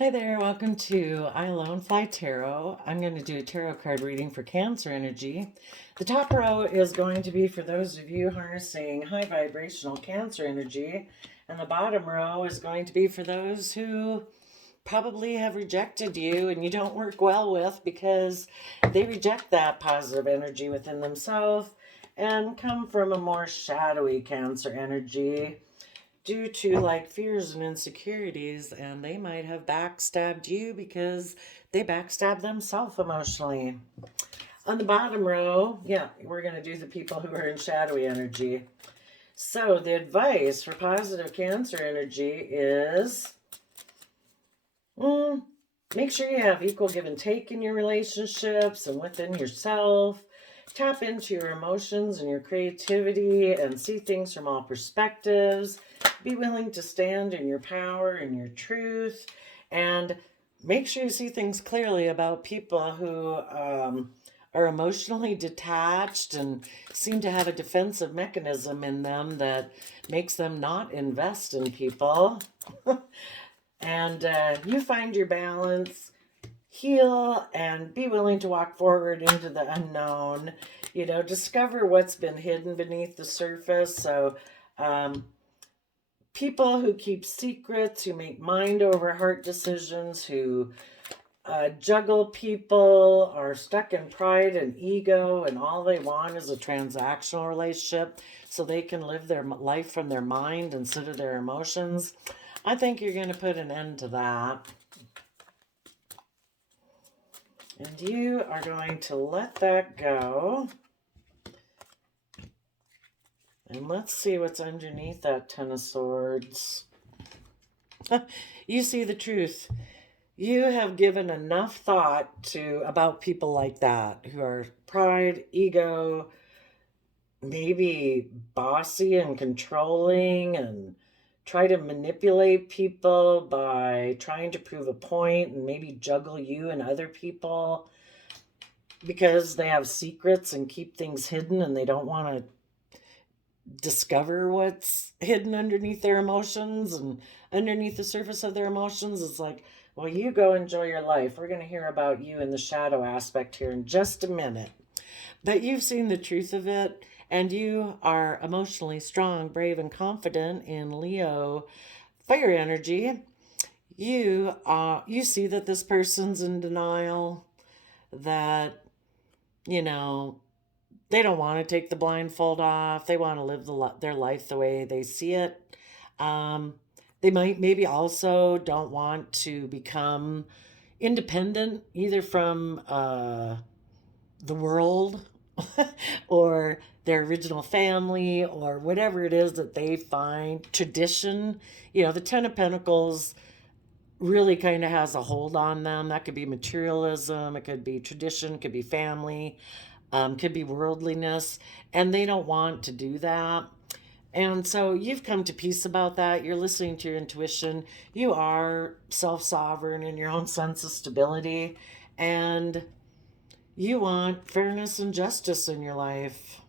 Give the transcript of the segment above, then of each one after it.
Hi there, welcome to I Alone Fly Tarot. I'm going to do a tarot card reading for Cancer energy. The top row is going to be for those of you harnessing high vibrational Cancer energy, and the bottom row is going to be for those who probably have rejected you and you don't work well with because they reject that positive energy within themselves and come from a more shadowy Cancer energy due to like fears and insecurities, and they might have backstabbed you because they backstabbed themselves emotionally. On the bottom row, yeah, we're going to do the people who are in shadowy energy. So the advice for positive Cancer energy is make sure you have equal give and take in your relationships and within yourself. Tap into your emotions and your creativity and see things from all perspectives. Be willing to stand in your power and your truth, and make sure you see things clearly about people who are emotionally detached and seem to have a defensive mechanism in them that makes them not invest in people. And you find your balance, heal, and be willing to walk forward into the unknown. Discover what's been hidden beneath the surface. So, people who keep secrets, who make mind over heart decisions, who juggle people, are stuck in pride and ego, and all they want is a transactional relationship so they can live their life from their mind instead of their emotions. I think you're going to put an end to that. And you are going to let that go. And let's see what's underneath that Ten of Swords. You see the truth. You have given enough thought to about people like that who are pride, ego, maybe bossy and controlling, and try to manipulate people by trying to prove a point and maybe juggle you and other people because they have secrets and keep things hidden and they don't want to discover what's hidden underneath their emotions and underneath the surface of their emotions. It's like, well, you go enjoy your life. We're going to hear about you in the shadow aspect here in just a minute. But you've seen the truth of it, and you are emotionally strong, brave, and confident in Leo fire energy. You see that this person's in denial, that they don't want to take the blindfold off. They want to live their life the way they see it. They might maybe also don't want to become independent either from the world or their original family or whatever it is that they find tradition. The Ten of Pentacles really kind of has a hold on them. That could be materialism, it could be tradition, it could be family, could be worldliness, and they don't want to do that. And so you've come to peace about that. You're listening to your intuition. You are self-sovereign in your own sense of stability, and you want fairness and justice in your life.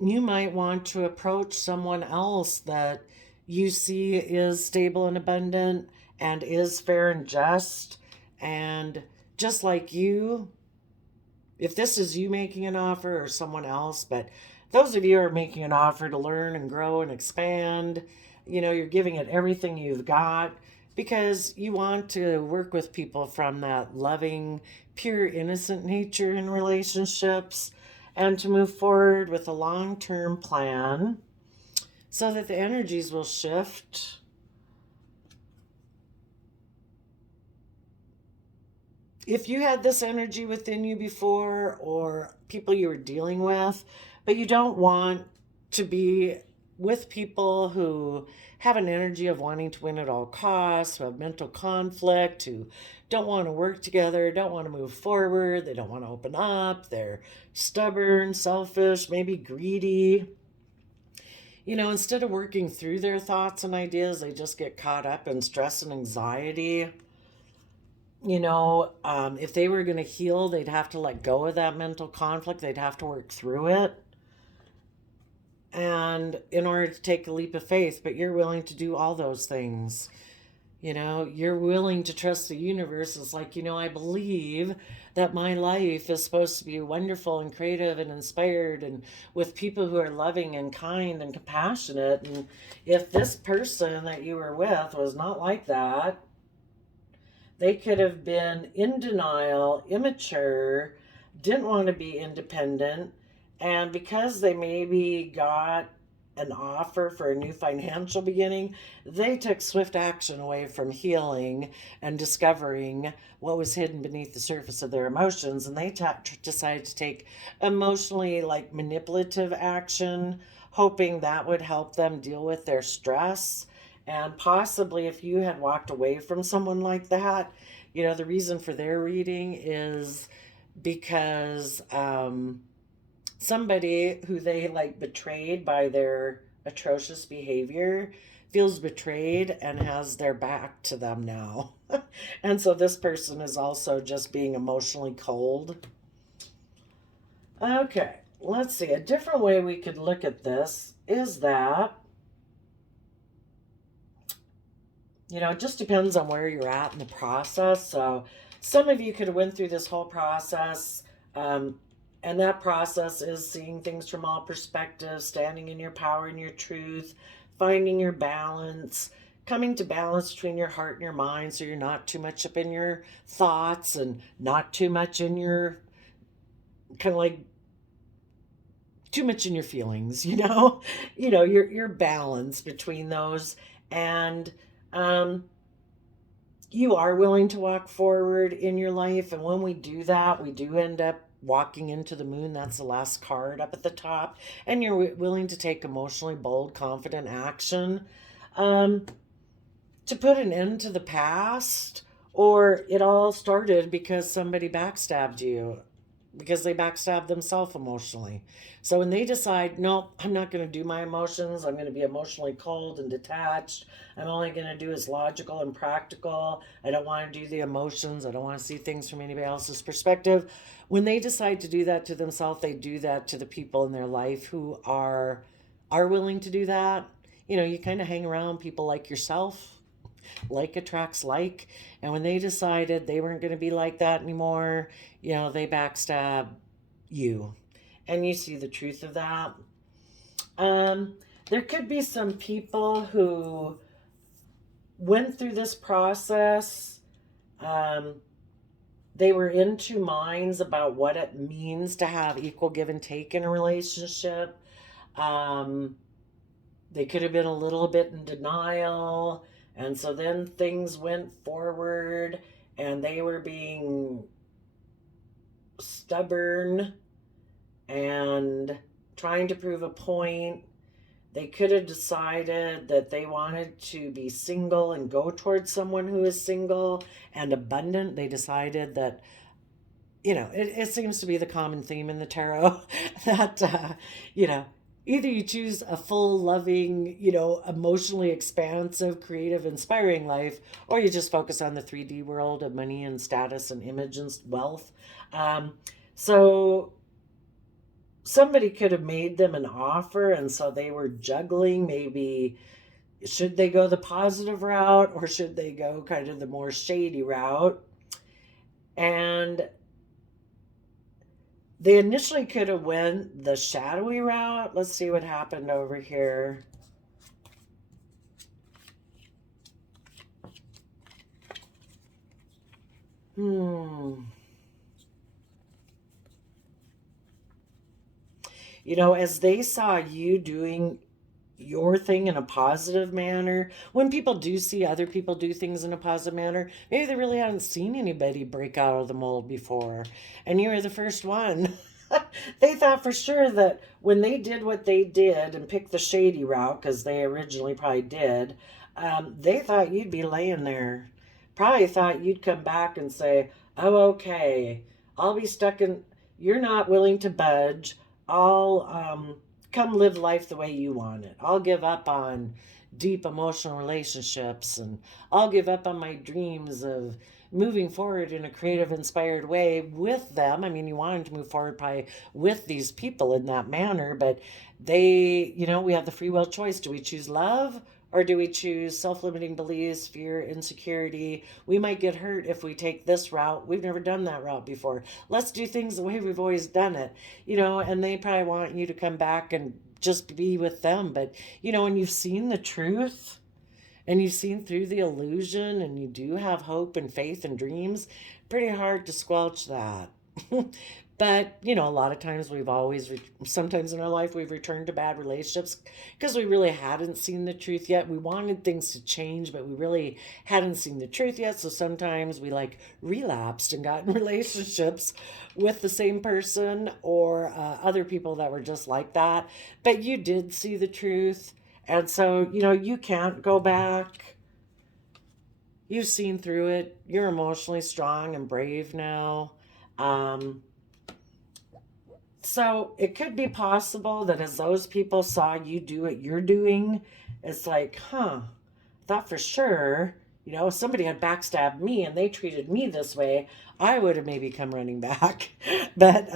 You might want to approach someone else that you see is stable and abundant and is fair and just and just like you. If this is you making an offer or someone else, but those of you are making an offer to learn and grow and expand, you're giving it everything you've got because you want to work with people from that loving, pure, innocent nature in relationships and to move forward with a long-term plan so that the energies will shift. If you had this energy within you before, or people you were dealing with, but you don't want to be with people who have an energy of wanting to win at all costs, who have mental conflict, who don't want to work together, don't want to move forward, they don't want to open up, they're stubborn, selfish, maybe greedy. Instead of working through their thoughts and ideas, they just get caught up in stress and anxiety. If they were going to heal, they'd have to let go of that mental conflict. They'd have to work through it. And and in order to take a leap of faith, but you're willing to do all those things. You're willing to trust the universe. It's like, I believe that my life is supposed to be wonderful and creative and inspired and with people who are loving and kind and compassionate. And if this person that you were with was not like that, they could have been in denial, immature, didn't want to be independent. And because they maybe got an offer for a new financial beginning, they took swift action away from healing and discovering what was hidden beneath the surface of their emotions. And they decided to take emotionally manipulative action, hoping that would help them deal with their stress. And possibly if you had walked away from someone like that, the reason for their reading is because somebody who they betrayed by their atrocious behavior feels betrayed and has their back to them now. And so this person is also just being emotionally cold. Okay, let's see. A different way we could look at this is that, it just depends on where you're at in the process. So some of you could have went through this whole process, and that process is seeing things from all perspectives, standing in your power and your truth, finding your balance, coming to balance between your heart and your mind, so you're not too much up in your thoughts and not too much in your too much in your feelings, your balance between those. And you are willing to walk forward in your life. And when we do that, we do end up walking into the moon. That's the last card up at the top. And you're willing to take emotionally bold, confident action to put an end to the past. Or it all started because somebody backstabbed you, because they backstabbed themselves emotionally. So when they decide, no, I'm not going to do my emotions, I'm going to be emotionally cold and detached, I'm only going to do is logical and practical, I don't want to do the emotions, I don't want to see things from anybody else's perspective. When they decide to do that to themselves, they do that to the people in their life who are willing to do that. You kind of hang around people like yourself. Like attracts like. And when they decided they weren't going to be like that anymore, they backstab you. And you see the truth of that. There could be some people who went through this process. They were in two minds about what it means to have equal give and take in a relationship. They could have been a little bit in denial. And so then things went forward and they were being stubborn and trying to prove a point. They could have decided that they wanted to be single and go towards someone who is single and abundant. They decided that, it seems to be the common theme in the tarot that, either you choose a full, loving, emotionally expansive, creative, inspiring life, or you just focus on the 3D world of money and status and image and wealth. So somebody could have made them an offer, and so they were juggling. Maybe should they go the positive route or should they go kind of the more shady route? And they initially could have went the shadowy route. Let's see what happened over here. As they saw you doing your thing in a positive manner, when people do see other people do things in a positive manner, maybe they really hadn't seen anybody break out of the mold before, and you were the first one. They thought for sure that when they did what they did and picked the shady route, because they originally probably did, they thought you'd be laying there. Probably thought you'd come back and say, oh, okay, I'll be stuck in, you're not willing to budge. I'll come live life the way you want it. I'll give up on deep emotional relationships, and I'll give up on my dreams of moving forward in a creative, inspired way with them. I mean, you wanted to move forward probably with these people in that manner, but we have the free will choice. Do we choose love? Or do we choose self limiting beliefs, fear, insecurity? We might get hurt if we take this route. We've never done that route before. Let's do things the way we've always done it, and they probably want you to come back and just be with them. But, when you've seen the truth and you've seen through the illusion and you do have hope and faith and dreams, pretty hard to squelch that. But, a lot of times sometimes in our life, we've returned to bad relationships because we really hadn't seen the truth yet. We wanted things to change, but we really hadn't seen the truth yet. So sometimes we relapsed and got in relationships with the same person or other people that were just like that. But you did see the truth. And so, you can't go back. You've seen through it. You're emotionally strong and brave now. So it could be possible that as those people saw you do what you're doing, it's like, thought for sure, somebody had backstabbed me and they treated me this way, I would have maybe come running back. But,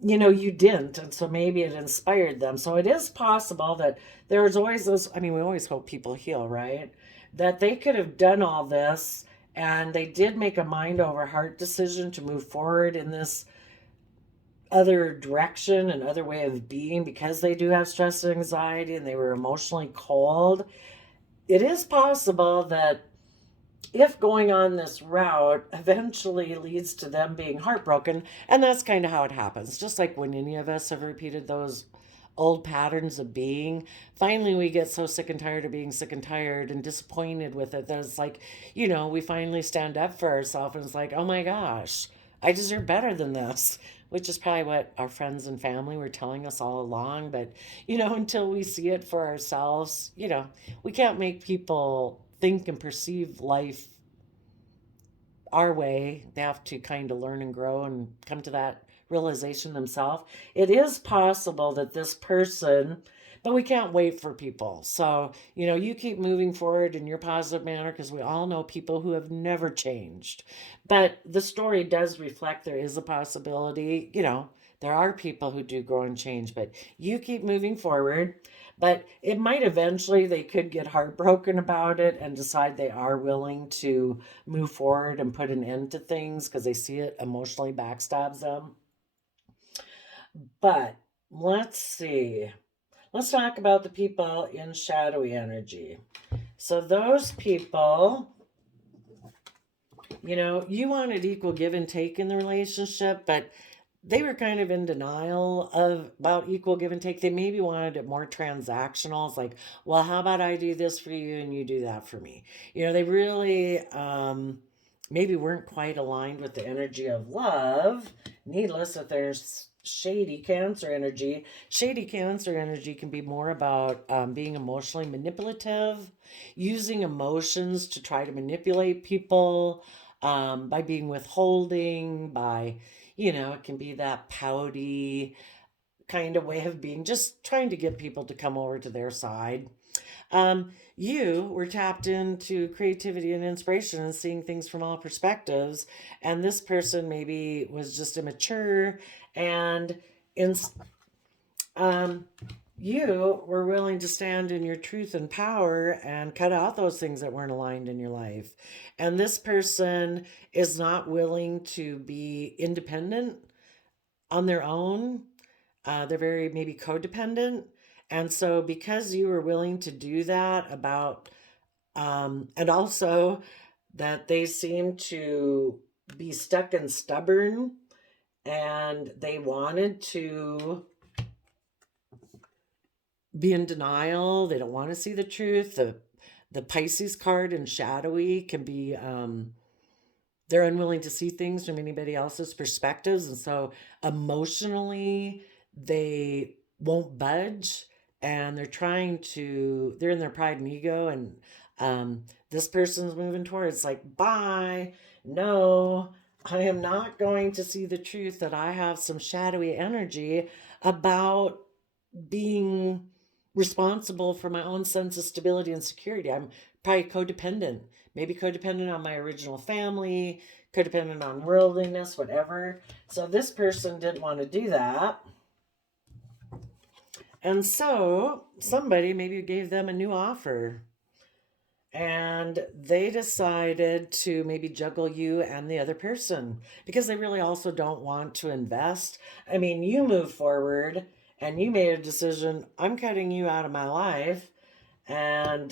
you didn't. And so maybe it inspired them. So it is possible that there's always those, we always hope people heal, right? That they could have done all this and they did make a mind over heart decision to move forward in this other direction, and other way of being, because they do have stress and anxiety and they were emotionally cold. It is possible that if going on this route eventually leads to them being heartbroken, and that's kind of how it happens, just like when any of us have repeated those old patterns of being, finally we get so sick and tired of being sick and tired and disappointed with it that it's like, we finally stand up for ourselves and it's like, oh my gosh, I deserve better than this, which is probably what our friends and family were telling us all along. But, until we see it for ourselves, we can't make people think and perceive life our way. They have to kind of learn and grow and come to that realization themselves. It is possible that this person, but we can't wait for people. So, you keep moving forward in your positive manner because we all know people who have never changed. But the story does reflect there is a possibility, there are people who do grow and change, but you keep moving forward. But it might eventually, they could get heartbroken about it and decide they are willing to move forward and put an end to things because they see it emotionally backstabs them. But let's see. Let's talk about the people in shadowy energy. So those people, you wanted equal give and take in the relationship, but they were kind of in denial about equal give and take. They maybe wanted it more transactional. It's like, well, how about I do this for you and you do that for me? They really maybe weren't quite aligned with the energy of love. Needless that there's shady Cancer energy. Shady Cancer energy can be more about being emotionally manipulative, using emotions to try to manipulate people, by being withholding, by, it can be that pouty kind of way of being, just trying to get people to come over to their side. You were tapped into creativity and inspiration and seeing things from all perspectives. And this person maybe was just immature and you were willing to stand in your truth and power and cut out those things that weren't aligned in your life. And this person is not willing to be independent on their own. They're very maybe codependent. And so because you were willing to do that and also that they seem to be stuck and stubborn and they wanted to be in denial. They don't want to see the truth. The Pisces card in shadowy can be, they're unwilling to see things from anybody else's perspectives. And so emotionally, they won't budge and they're in their pride and ego. And this person's moving towards like, bye, no, I am not going to see the truth that I have some shadowy energy about being responsible for my own sense of stability and security. I'm probably codependent, maybe codependent on my original family, codependent on worldliness, whatever. So this person didn't want to do that. And so somebody maybe gave them a new offer. And they decided to maybe juggle you and the other person because they really also don't want to invest. I mean, you move forward and you made a decision, I'm cutting you out of my life. And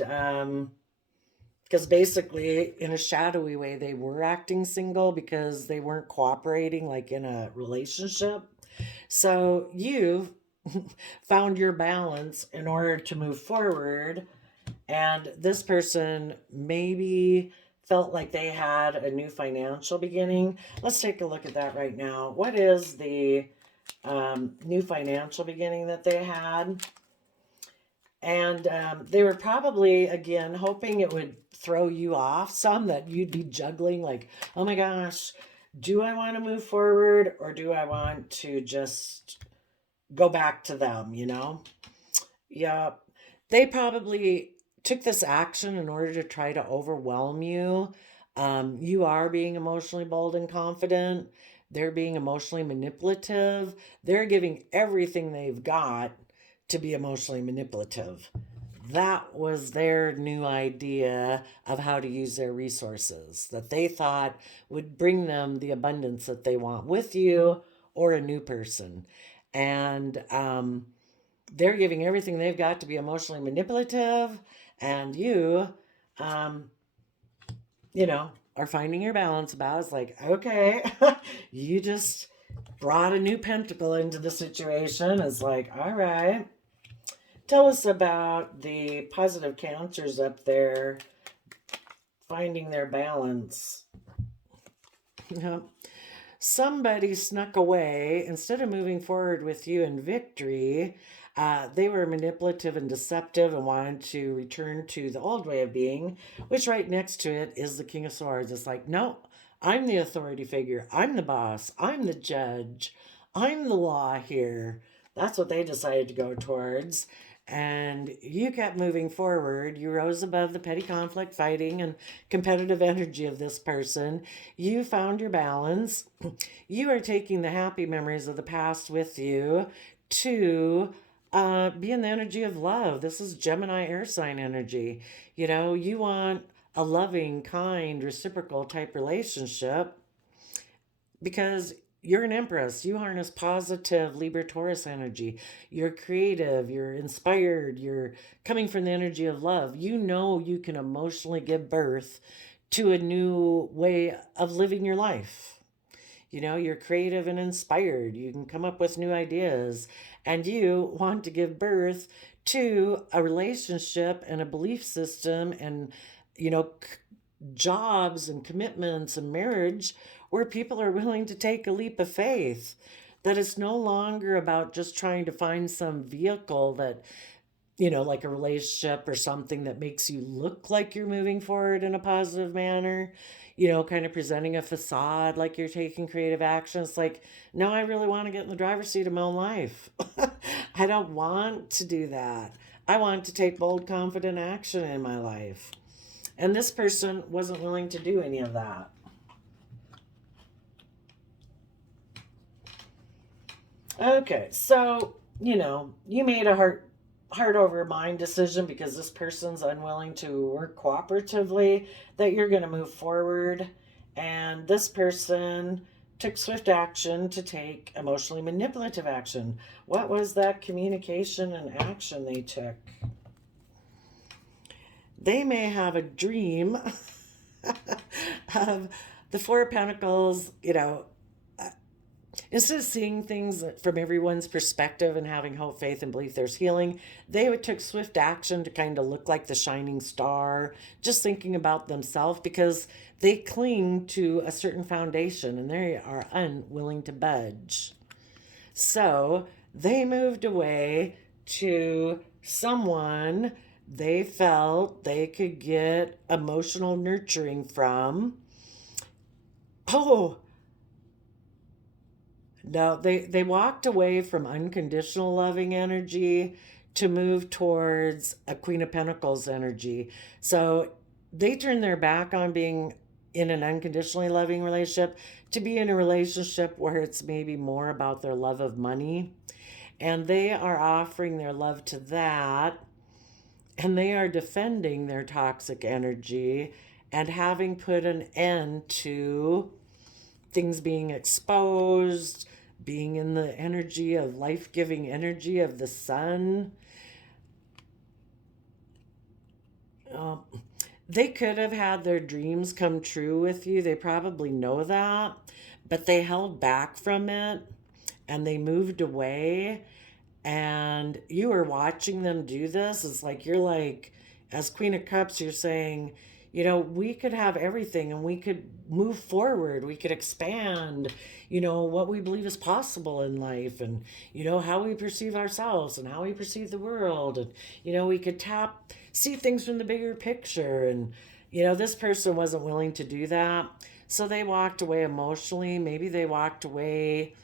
because basically, in a shadowy way, they were acting single because they weren't cooperating like in a relationship. So you found your balance in order to move forward, and this person maybe felt like they had a new financial beginning. Let's take a look at that right now. What is the new financial beginning that they had? And they were probably, again, hoping it would throw you off some, that you'd be juggling like, oh my gosh, do I want to move forward or do I want to just go back to them, you know? Yeah. They probably took this action in order to try to overwhelm you. You are being emotionally bold and confident. They're being emotionally manipulative. They're giving everything they've got to be emotionally manipulative. That was their new idea of how to use their resources that they thought would bring them the abundance that they want with you or a new person. And they're giving everything they've got to be emotionally manipulative, and um, you know, are finding your balance about. It's like, okay, you just brought a new pentacle into the situation. It's like, all right, tell us about the positive cancers up there finding their balance. Yeah. Somebody snuck away. Instead of moving forward with you in victory, they were manipulative and deceptive and wanted to return to the old way of being, which right next to it is the King of Swords. It's like, no, I'm the authority figure. I'm the boss. I'm the judge. I'm the law here. That's what they decided to go towards. And you kept moving forward. You rose above the petty conflict, fighting, and competitive energy of this person. You found your balance. You are taking the happy memories of the past with you to be in the energy of love. This is Gemini air sign energy. You know, you want a loving, kind, reciprocal type relationship because you're an empress. You harness positive Libra Taurus energy. You're creative, you're inspired, you're coming from the energy of love. You know you can emotionally give birth to a new way of living your life. You know, you're creative and inspired. You can come up with new ideas, and you want to give birth to a relationship and a belief system and, you know, jobs and commitments and marriage where people are willing to take a leap of faith. That it's no longer about just trying to find some vehicle that, you know, like a relationship or something that makes you look like you're moving forward in a positive manner, you know, kind of presenting a facade like you're taking creative action. It's like, no, I really want to get in the driver's seat of my own life. I don't want to do that. I want to take bold, confident action in my life. And this person wasn't willing to do any of that. Okay, so, you know, you made a heart over mind decision because this person's unwilling to work cooperatively, that you're going to move forward. And this person took swift action to take emotionally manipulative action. What was that communication and action they took? They may have a dream of the Four of Pentacles, you know, instead of seeing things from everyone's perspective and having hope, faith, and belief there's healing, they would took swift action to kind of look like the shining star, just thinking about themselves because they cling to a certain foundation and they are unwilling to budge. So they moved away to someone they felt they could get emotional nurturing from. Oh, no, they walked away from unconditional loving energy to move towards a Queen of Pentacles energy. So they turn their back on being in an unconditionally loving relationship to be in a relationship where it's maybe more about their love of money. And they are offering their love to that. And they are defending their toxic energy and having put an end to things being exposed, being in the energy of life-giving energy of the sun. They could have had their dreams come true with you. They probably know that, but they held back from it and they moved away. And you were watching them do this. It's like you're like, as Queen of Cups, you're saying, we could have everything and we could move forward. We could expand, what we believe is possible in life and, how we perceive ourselves and how we perceive the world. And, we could see things from the bigger picture. And, this person wasn't willing to do that. So they walked away emotionally. Maybe they walked away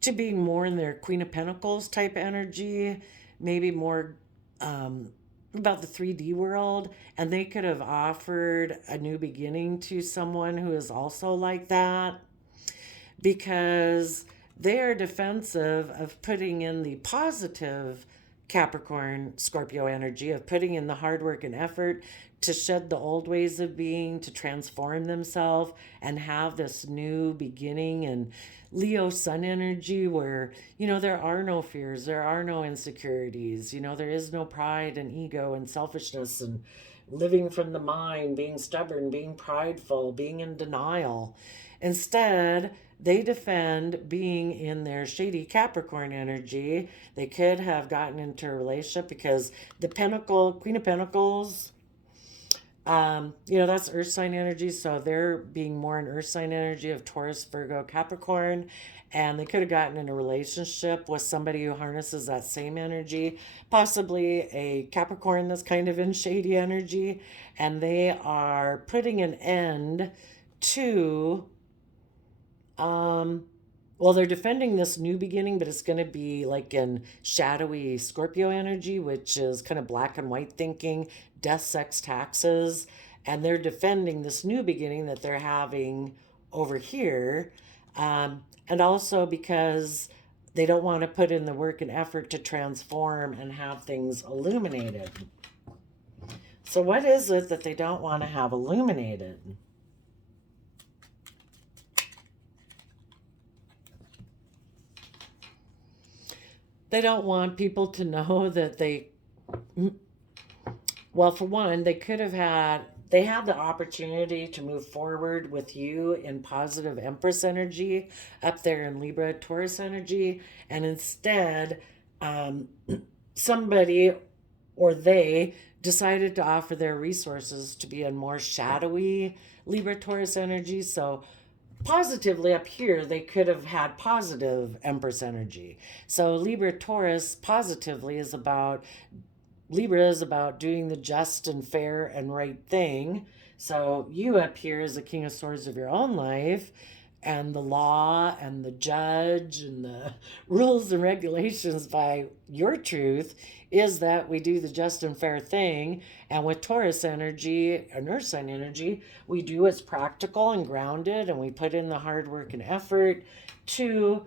to being more in their Queen of Pentacles type energy, maybe more about the 3D world, and they could have offered a new beginning to someone who is also like that, because they are defensive of putting in the positive Capricorn, Scorpio energy, of putting in the hard work and effort to shed the old ways of being, to transform themselves and have this new beginning. And Leo sun energy where, there are no fears, there are no insecurities, there is no pride and ego and selfishness and living from the mind, being stubborn, being prideful, being in denial. Instead, they defend being in their shady Capricorn energy. They could have gotten into a relationship because the Queen of Pentacles, that's earth sign energy. So they're being more in earth sign energy of Taurus, Virgo, Capricorn. And they could have gotten in a relationship with somebody who harnesses that same energy, possibly a Capricorn that's kind of in shady energy. And they are putting an end to, they're defending this new beginning, but it's going to be like in shadowy Scorpio energy, which is kind of black and white thinking, death, sex, taxes. And they're defending this new beginning that they're having over here. And also because they don't want to put in the work and effort to transform and have things illuminated. So what is it that they don't want to have illuminated? They don't want people to know that for one, they had the opportunity to move forward with you in positive Empress energy up there in Libra, Taurus energy. And instead, somebody or they decided to offer their resources to be in more shadowy Libra, Taurus energy. So positively up here, they could have had positive Empress energy. So Libra, Taurus positively Libra is about doing the just and fair and right thing. So you up here as the King of Swords of your own life, and the law and the judge and the rules and regulations by your truth is that we do the just and fair thing. And with Taurus energy and Earth sign energy, we do what's practical and grounded, and we put in the hard work and effort to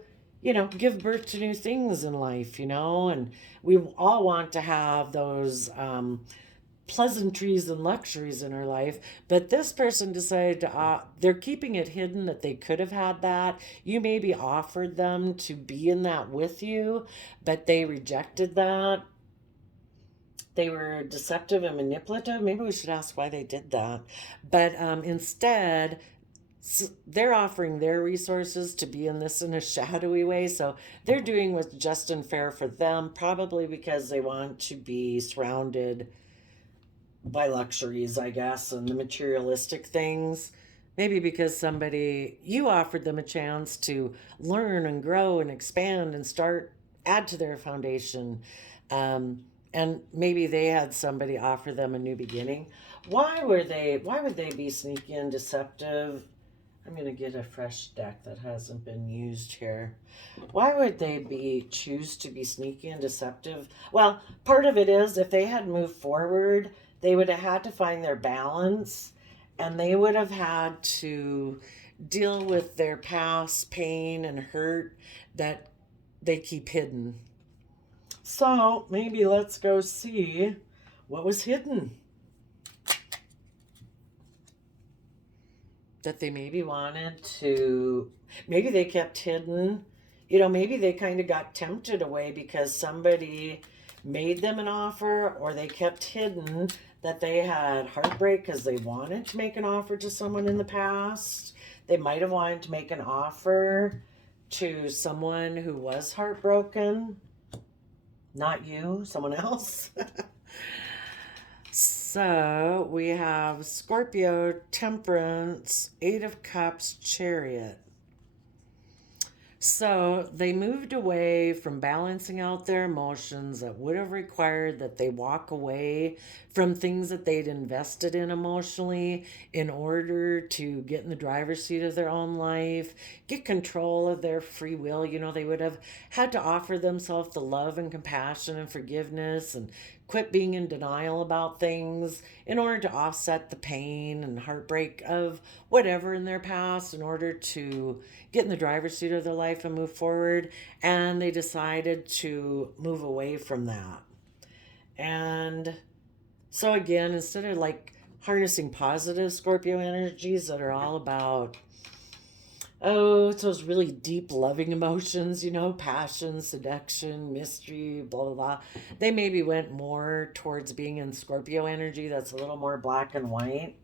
give birth to new things in life, and we all want to have those pleasantries and luxuries in our life. But this person decided they're keeping it hidden that they could have had that. You maybe offered them to be in that with you, but they rejected that. They were deceptive and manipulative. Maybe we should ask why they did that. But instead, they're offering their resources to be in this in a shadowy way. So they're doing what's just and fair for them, probably because they want to be surrounded by luxuries, I guess, and the materialistic things. Maybe because you offered them a chance to learn and grow and expand and add to their foundation. And maybe they had somebody offer them a new beginning. Why would they be sneaky and deceptive? I'm going to get a fresh deck that hasn't been used here. Why would they choose to be sneaky and deceptive? Well, part of it is if they had moved forward, they would have had to find their balance, and they would have had to deal with their past pain and hurt that they keep hidden. So maybe let's go see what was hidden that they maybe wanted to, maybe they kept hidden. You know, maybe they kind of got tempted away because somebody made them an offer, or they kept hidden that they had heartbreak because they wanted to make an offer to someone in the past. They might have wanted to make an offer to someone who was heartbroken. Not you, someone else. So we have Scorpio, Temperance, Eight of Cups, Chariot. So they moved away from balancing out their emotions that would have required that they walk away from things that they'd invested in emotionally in order to get in the driver's seat of their own life, get control of their free will. You know, they would have had to offer themselves the love and compassion and forgiveness and quit being in denial about things in order to offset the pain and heartbreak of whatever in their past in order to get in the driver's seat of their life and move forward. And they decided to move away from that. And so again, instead of like harnessing positive Scorpio energies that are all about, oh, it's those really deep loving emotions, you know, passion, seduction, mystery, blah, blah, blah. They maybe went more towards being in Scorpio energy that's a little more black and white.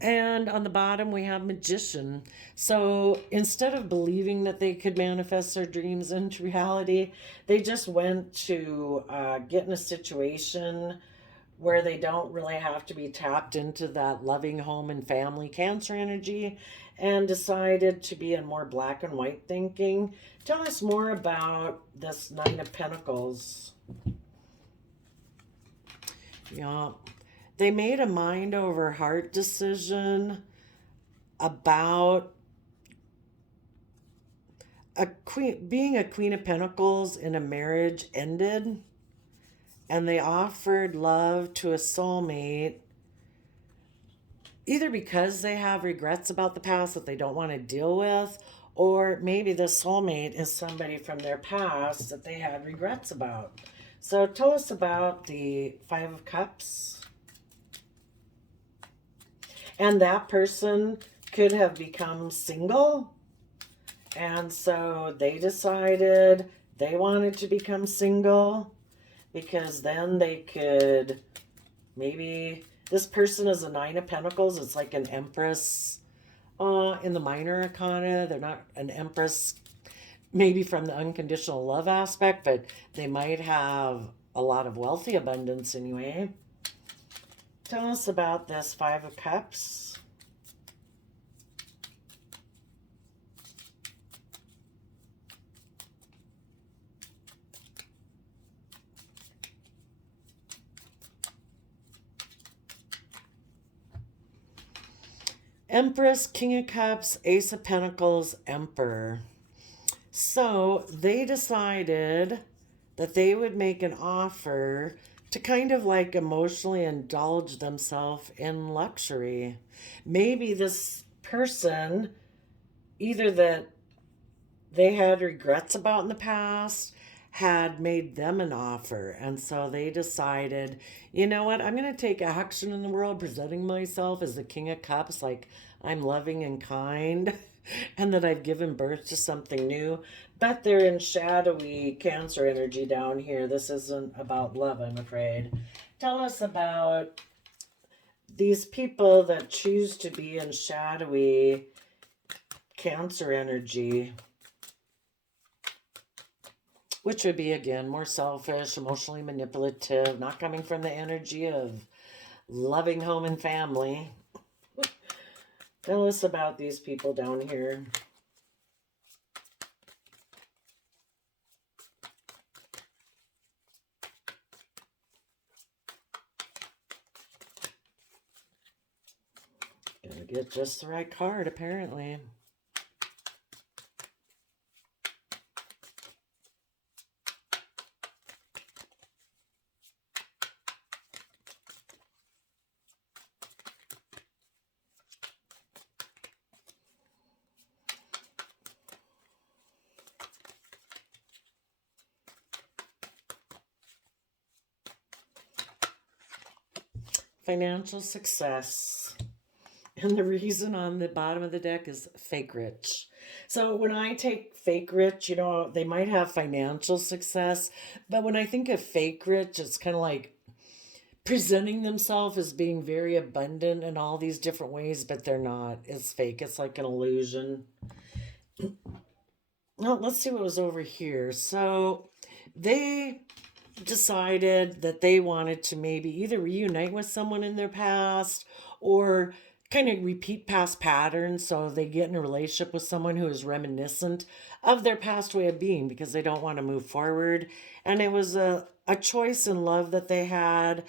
And on the bottom, we have Magician. So instead of believing that they could manifest their dreams into reality, they just went to get in a situation where they don't really have to be tapped into that loving home and family Cancer energy, and decided to be in more black and white thinking. Tell us more about this Nine of Pentacles. Yeah. They made a mind over heart decision about being a Queen of Pentacles in a marriage ended, and they offered love to a soulmate either because they have regrets about the past that they don't want to deal with, or maybe the soulmate is somebody from their past that they had regrets about. So tell us about the Five of Cups. And that person could have become single. And so they decided they wanted to become single because then they could maybe, this person is a Nine of Pentacles. It's like an Empress in the minor arcana. They're not an Empress maybe from the unconditional love aspect, but they might have a lot of wealthy abundance anyway. Tell us about this Five of Cups. Empress, King of Cups, Ace of Pentacles, Emperor. So they decided that they would make an offer to kind of like emotionally indulge themselves in luxury. Maybe this person, either that they had regrets about in the past, had made them an offer. And so they decided, you know what, I'm going to take action in the world, presenting myself as the King of Cups, like I'm loving and kind, and that I've given birth to something new. But they're in shadowy Cancer energy down here. This isn't about love, I'm afraid. Tell us about these people that choose to be in shadowy Cancer energy, which would be, again, more selfish, emotionally manipulative, not coming from the energy of loving home and family. Tell us about these people down here. Gonna get just the right card, apparently. Financial success. And the reason on the bottom of the deck is fake rich. So when I take fake rich, you know, they might have financial success, but when I think of fake rich, it's kind of like presenting themselves as being very abundant in all these different ways, but they're not. It's fake. It's like an illusion. Well, let's see what was over here. So they decided that they wanted to maybe either reunite with someone in their past or kind of repeat past patterns, so they get in a relationship with someone who is reminiscent of their past way of being because they don't want to move forward. And it was a choice in love that they had,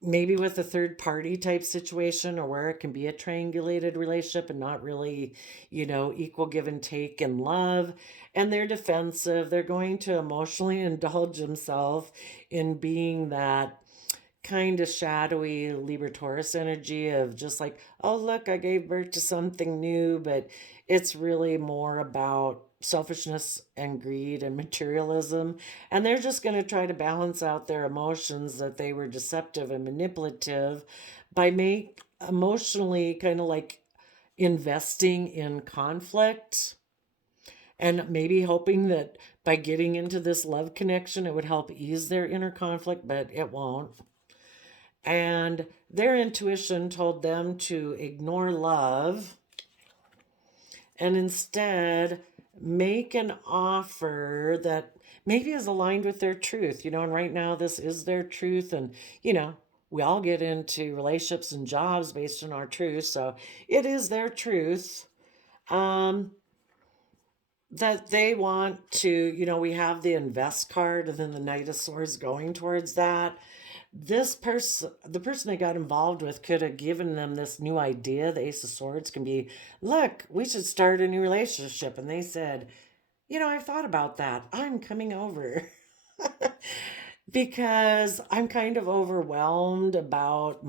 maybe with a third party type situation, or where it can be a triangulated relationship and not really, you know, equal give and take in love. And they're defensive. They're going to emotionally indulge themselves in being that kind of shadowy Libra Taurus energy of just like, oh, look, I gave birth to something new, but it's really more about selfishness and greed and materialism. And they're just going to try to balance out their emotions that they were deceptive and manipulative by make emotionally kind of like investing in conflict and maybe hoping that by getting into this love connection, it would help ease their inner conflict, but it won't. And their intuition told them to ignore love and instead make an offer that maybe is aligned with their truth, you know, and right now this is their truth. And, you know, we all get into relationships and jobs based on our truth. So it is their truth. That they want to, you know, we have the invest card and then the Knight of Swords going towards that. This person, the person they got involved with, could have given them this new idea. The Ace of Swords can be, look, we should start a new relationship. And they said, you know, I've thought about that. I'm coming over. Because I'm kind of overwhelmed about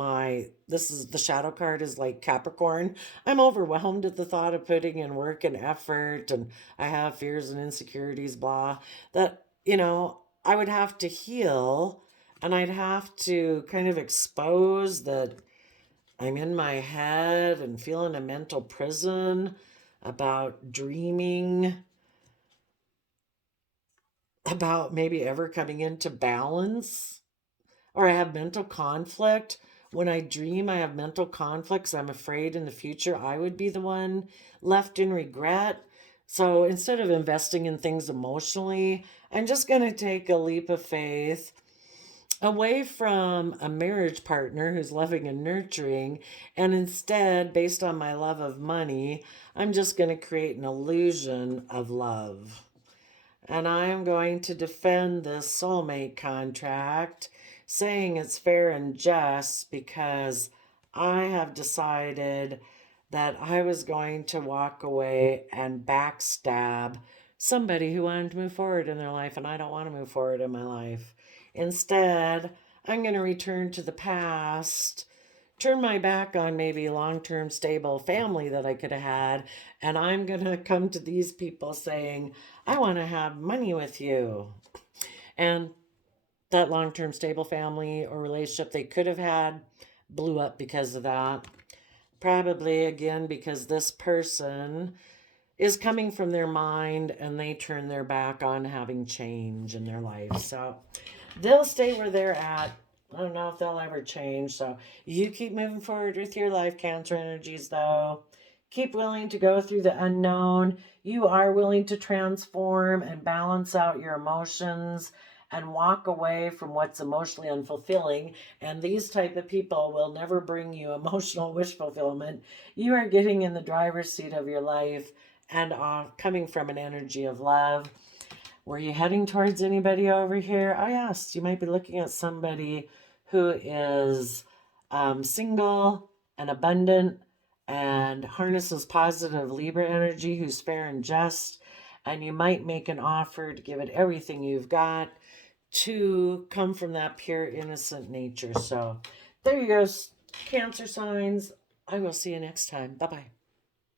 this is the shadow card is like Capricorn. I'm overwhelmed at the thought of putting in work and effort, and I have fears and insecurities, blah, that, you know, I would have to heal, and I'd have to kind of expose that I'm in my head and feeling a mental prison about dreaming about maybe ever coming into balance, or I have mental conflict. When I dream, I have mental conflicts. I'm afraid in the future I would be the one left in regret. So instead of investing in things emotionally, I'm just going to take a leap of faith away from a marriage partner who's loving and nurturing. And instead, based on my love of money, I'm just going to create an illusion of love. And I'm going to defend this soulmate contract, saying it's fair and just because I have decided that I was going to walk away and backstab somebody who wanted to move forward in their life, and I don't want to move forward in my life. Instead, I'm going to return to the past, turn my back on maybe long-term stable family that I could have had, and I'm going to come to these people saying, I want to have money with you. And that long-term stable family or relationship they could have had blew up because of that. Probably, again, because this person is coming from their mind and they turn their back on having change in their life. So they'll stay where they're at. I don't know if they'll ever change. So you keep moving forward with your life, Cancer energies, though. Keep willing to go through the unknown. You are willing to transform and balance out your emotions and walk away from what's emotionally unfulfilling. And these type of people will never bring you emotional wish fulfillment. You are getting in the driver's seat of your life and coming from an energy of love. Were you heading towards anybody over here? Oh, yes, you might be looking at somebody who is single and abundant and harnesses positive Libra energy, who's fair and just, and you might make an offer to give it everything you've got to come from that pure, innocent nature. So there you go, Cancer signs. I will see you next time. Bye-bye.